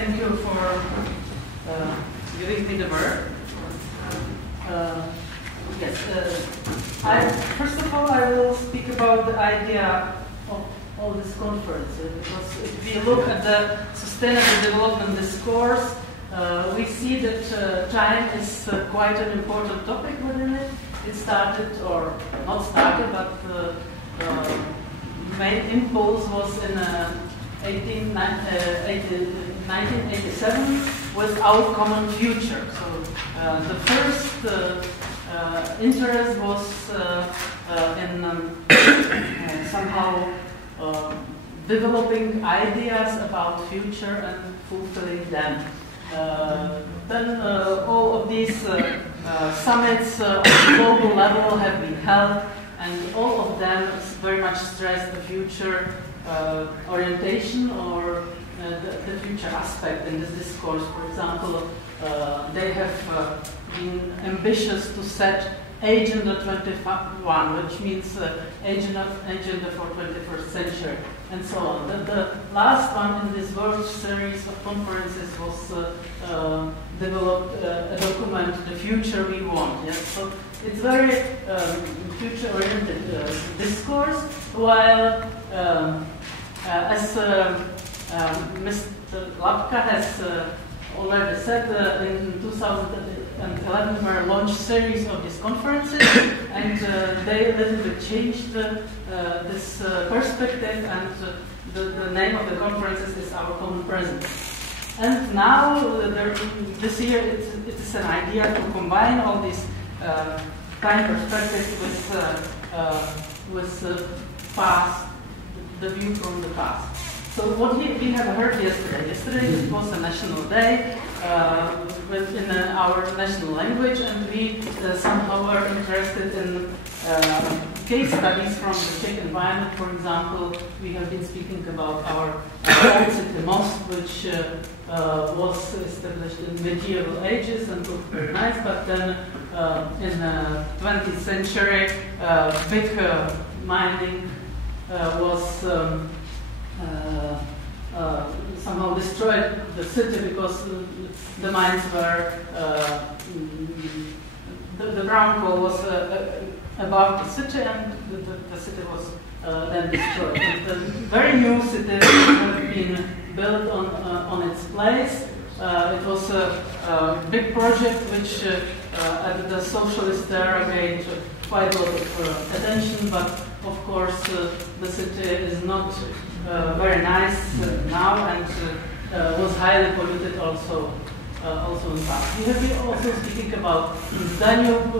thank you for giving me the word. Yes, first of all, I will speak about the idea of all this conference. Because if we look at the sustainable development discourse, we see that time is quite an important topic within it. It started, or not started, but the main impulse was in 1987 with Our Common Future. So the first interest was in somehow developing ideas about future and fulfilling them. Then all of these summits on global level have been held, and all of them very much stress the future orientation or the future aspect in this discourse. For example, they have been ambitious to set Agenda 21, which means agenda for 21st century, and so on. The last one in this world series of conferences was developed a document, The Future We Want. Yes? So it's very future-oriented discourse, while as Mr. Lapka has already said, in 2011 were launched series of these conferences, and they a little bit changed this perspective, and the name of the conferences is Our Common Present. And now, this year, it is an idea to combine all these time perspectives with past, the view from the past. So what we have heard yesterday. Yesterday it was a national day in our national language, and we somehow were interested in case studies from the Czech environment. For example, we have been speaking about our old city mosque, which was established in medieval ages and looked very nice, but then in the 20th century, big mining was somehow destroyed the city because the mines were, the ground wall was above the city, and the city was then destroyed. And the very new city had been built on its place. It was a big project which at the socialist era gained quite a lot of attention, but of course the city is not very nice now, and was highly polluted also in the past. We have been also speaking about Danube,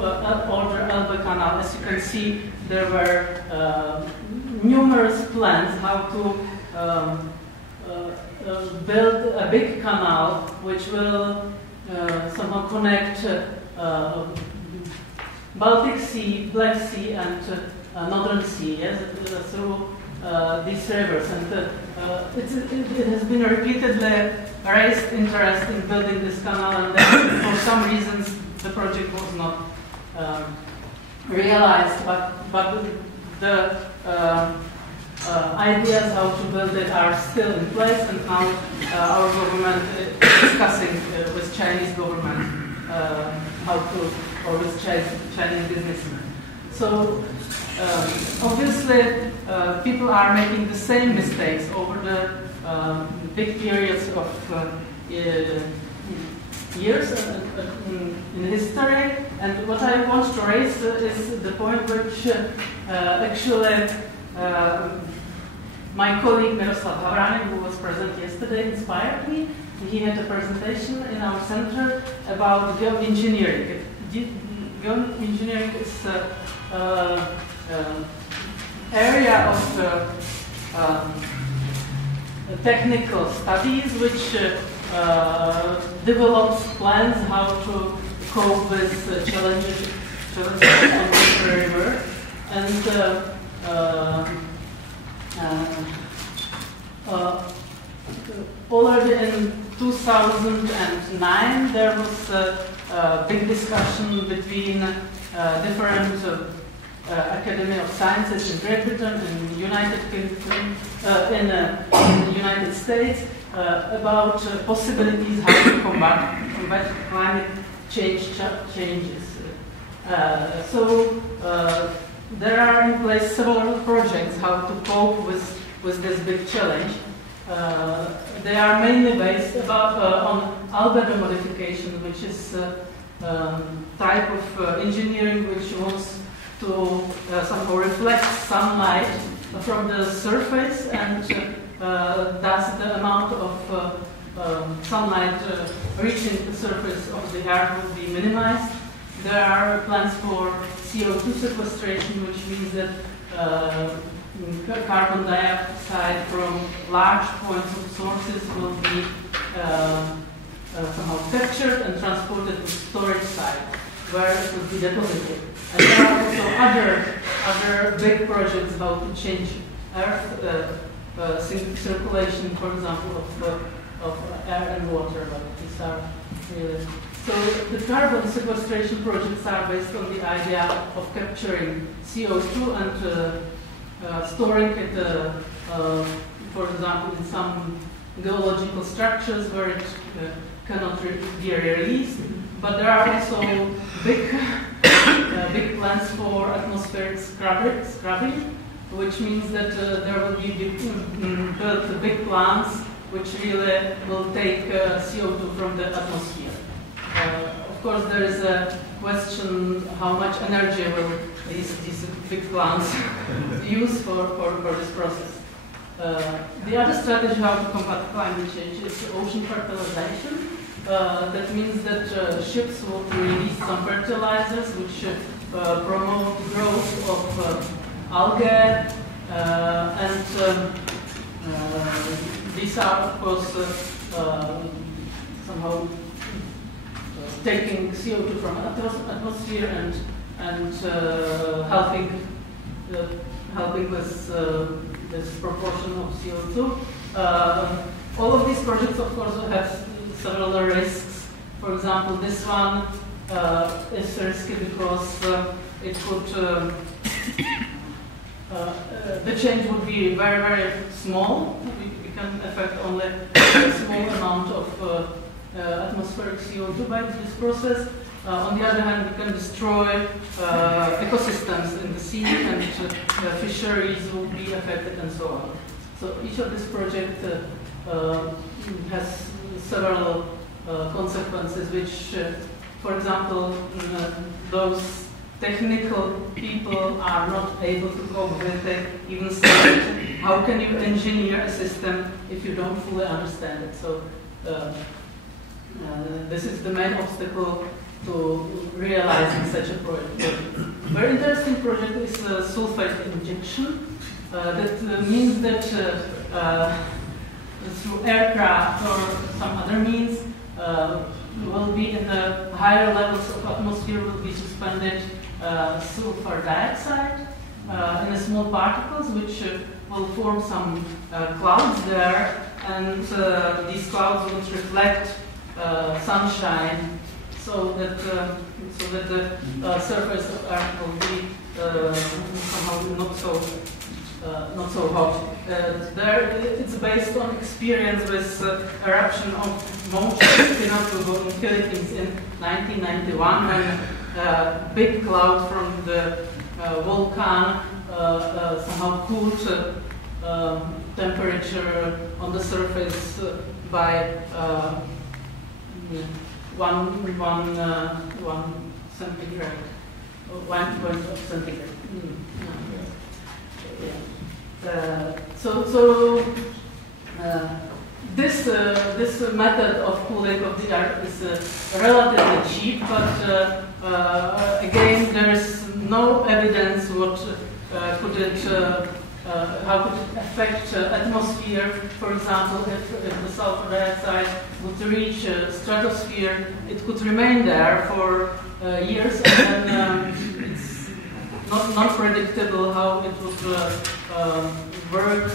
older Elbe Canal. As you can see, there were numerous plans how to build a big canal which will somehow connect Baltic Sea, Black Sea, and Northern Sea, yes, through these rivers. And it has been repeatedly raised interest in building this canal, and then for some reasons the project was not realized, but the ideas how to build it are still in place, and now our government is discussing with Chinese government how to, or with Chinese businessmen. So obviously people are making the same mistakes over the big periods of years in history, and what I want to raise is the point which actually my colleague Miroslav Havranek, who was present yesterday, inspired me. He had a presentation in our center about geoengineering. Geoengineering is area of technical studies which develops plans how to cope with challenges on the river. And already in 2009 there was a big discussion between different Academy of Sciences in Great Britain, in the United Kingdom, in the United States, about possibilities how to combat climate changes. There are in place several projects how to cope with this big challenge. They are mainly based on albedo modification, which is type of engineering which wants to somehow reflect sunlight from the surface, and thus the amount of sunlight reaching the surface of the earth will be minimized. There are plans for CO2 sequestration, which means that carbon dioxide from large points of sources will be somehow captured and transported to storage site, where it will be deposited. And there are also other big projects about to change Earth circulation, for example, of air and water. But these are really so the carbon sequestration projects are based on the idea of capturing CO2 and storing it, for example, in some geological structures where it cannot be released. But there are also big plans for atmospheric scrubbing, which means that there will be built big plants which really will take CO2 from the atmosphere. Of course, there is a question how much energy will these big plants use for this process. The other strategy how to combat climate change is ocean fertilization. That means that ships will release some fertilizers which promote growth of algae, and these are, of course, somehow taking CO2 from atmosphere and helping with this proportion of CO2. All of these projects, of course, have several risks. For example, this one is risky because it could the change would be very, very small. We can affect only a small amount of atmospheric CO2 by this process. On the other hand, we can destroy ecosystems in the sea, and fisheries will be affected, and so on. So each of these projects has several consequences, which, for example, those technical people are not able to cope with it, even say, how can you engineer a system if you don't fully understand it? So this is the main obstacle to realizing such a project. Very interesting project is sulfate injection. That means that through aircraft or some other means, will be in the higher levels of atmosphere will be suspended sulfur dioxide in small particles, which will form some clouds there, and these clouds will reflect sunshine, so that the surface of Earth will be somehow not so hot. It's based on experience with eruption of Mount Pinatubo in Philippines in 1991, when a big cloud from the volcano somehow cooled temperature on the surface by 1 centigrade, 1 point of centigrade. This method of cooling of the Earth is relatively cheap, but again, there is no evidence how could it affect atmosphere. For example, if the sulfur dioxide would reach stratosphere, it could remain there for years, and then it's not predictable how it would work.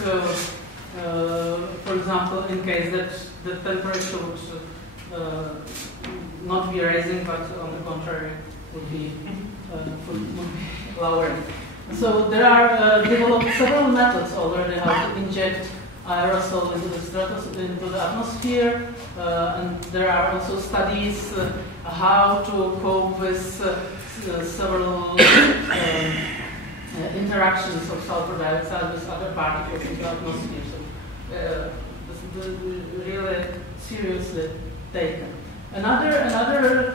For example, in case that the temperature would not be rising, but on the contrary would be lowering. So there are developed several methods already how to inject aerosol into the atmosphere, and there are also studies how to cope with several interactions of sulfur dioxide with other particles in the atmosphere. So this is really seriously taken. Another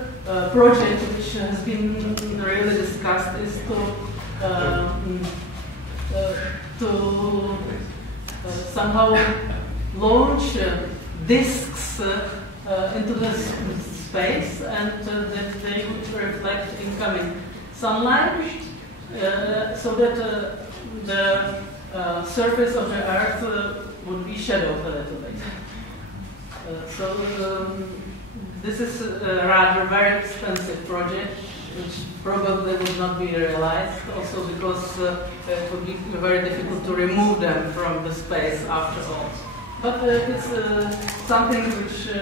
project which has been really discussed is to somehow launch disks into the space, and that they would reflect incoming sunlight, so that the surface of the Earth would be shadowed a little bit. This is a rather very expensive project, which probably would not be realized, also because it would be very difficult to remove them from the space after all. But it's something which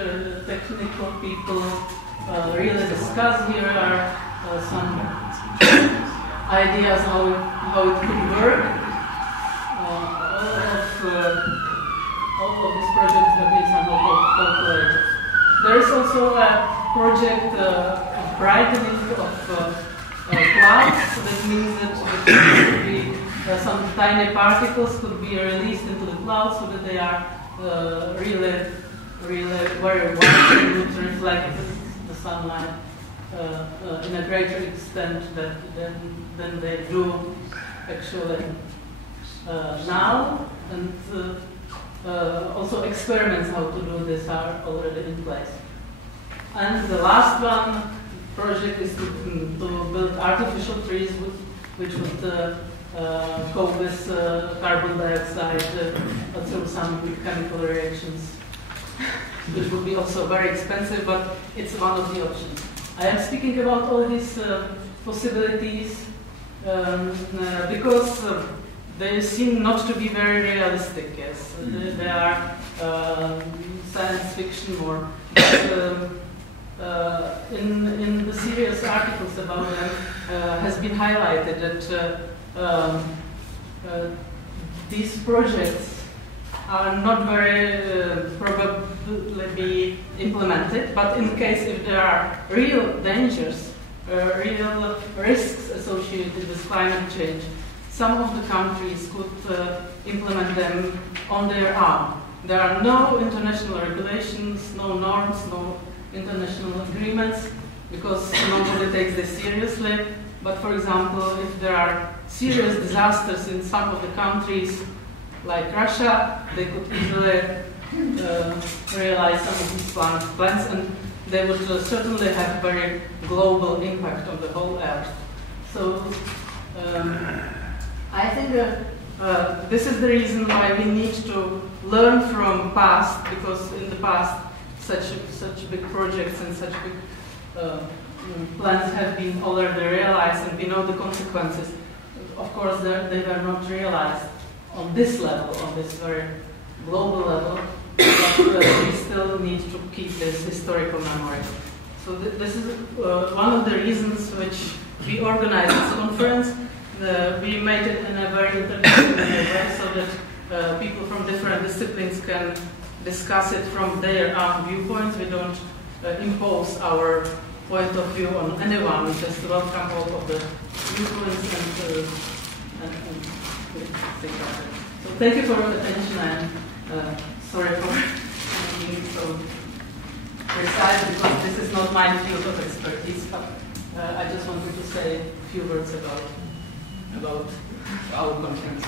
technical people really discuss. Here are some ideas how it could work. All of these projects have been somehow calculated. There is also a project of brightening of clouds. That means that there could be some tiny particles could be released into the clouds, so that they are really very white and would reflect the sunlight in a greater extent than they do actually now. And also experiments how to do this are already in place. And the last one project is to build artificial trees which would cope with carbon dioxide through some chemical reactions, which would be also very expensive, but it's one of the options. I am speaking about all these possibilities because they seem not to be very realistic. Yes, they are science fiction more. In the serious articles about them has been highlighted that these projects are not very probably be implemented, but in case if there are real dangers, real risks associated with climate change, some of the countries could implement them on their own. There are no international regulations, no norms, no international agreements, because nobody takes this seriously. But for example, if there are serious disasters in some of the countries, like Russia, they could easily realize some of these plans, and they would certainly have very global impact on the whole Earth. So I think this is the reason why we need to learn from past, because in the past such big projects and such big plans have been already realized, and we know the consequences. Of course, they were not realized on this level, on this very global level, but we still need to keep this historical memory. So this is one of the reasons which we organized this conference. We made it in a very interdisciplinary way, so that people from different disciplines can discuss it from their own viewpoints. We don't impose our point of view on anyone. We just welcome all of the viewpoints and think about it. So thank you for your attention, and sorry for being so precise, because this is not my field of expertise, but I just wanted to say a few words about our conference.